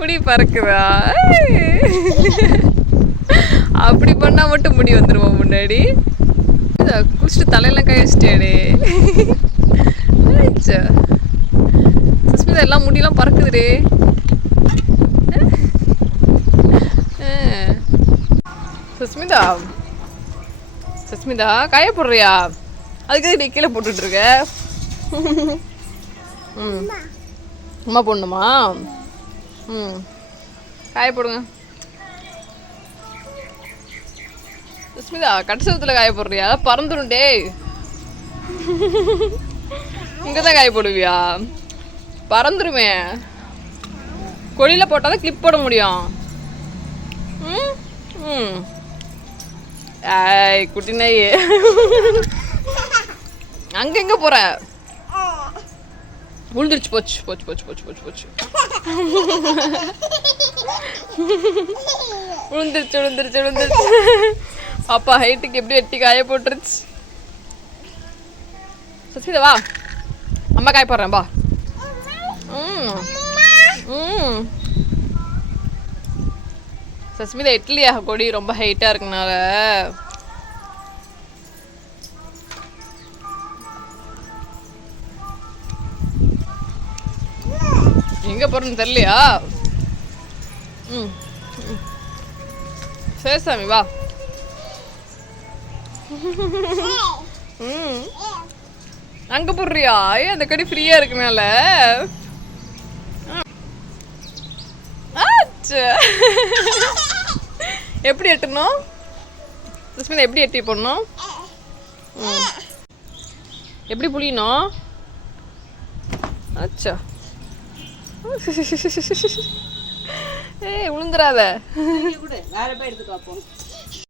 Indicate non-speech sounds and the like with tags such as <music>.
பறக்குதா? அப்படி பண்ணா மட்டும் முடி வந்துருமா முன்னாடி? குளிச்சுட்டு தலையெல்லாம் கை வச்சிட்டேடே சுஸ்மிதா எல்லாம் முடியெல்லாம் பறக்குதுடே. சுஸ்மிதா. சுஸ்மிதா காய போடுறியா? அதுக்கு நீ கீழே போட்டுட்டு இருக்க? <laughs> ம். அம்மா போடணுமா? ம். காய போடுங்க. சுஸ்மிதா கடைசவத்தில் காய போடுறியா? பறந்துடும் டேய். இங்கே தான் காய போடுவியா? பறந்துருமே. கொடியில் போட்டால் தான் கிளிப் போட முடியும். ம்? ம். ஐய் குட்டி நாய் அங்க எங்க போற? விழுந்துருச்சு போச்சு போச்சு போச்சு போச்சு போச்சு போச்சு. விழுந்துருச்சு விழுந்துருச்சு விழுந்துருச்சு. அப்பா ஹைட்டுக்கு எப்படி வெட்டி காய போட்டுருச்சு? சசிதா வா. அம்மா காய போடுறேன் வா. ம். ம். சஸ்மிதா இட்லியாக கொடி ரொம்ப ஹைட்டாக இருக்கனால. எங்க போறேன்னு தெரியலையா? ம் சரி சாமி வா. ம். அங்க போடுறியா? ஏன் அந்த கடி ஃப்ரீயா இருக்கனால எப்படி எட்டணும்? சுஸ்மிதா எப்படி எட்டி போடணும்? எப்படி புளியணும் அச்சா. <laughs> ஏய் விழுந்துடாத கூட வேற போய் எடுத்து பார்ப்போம்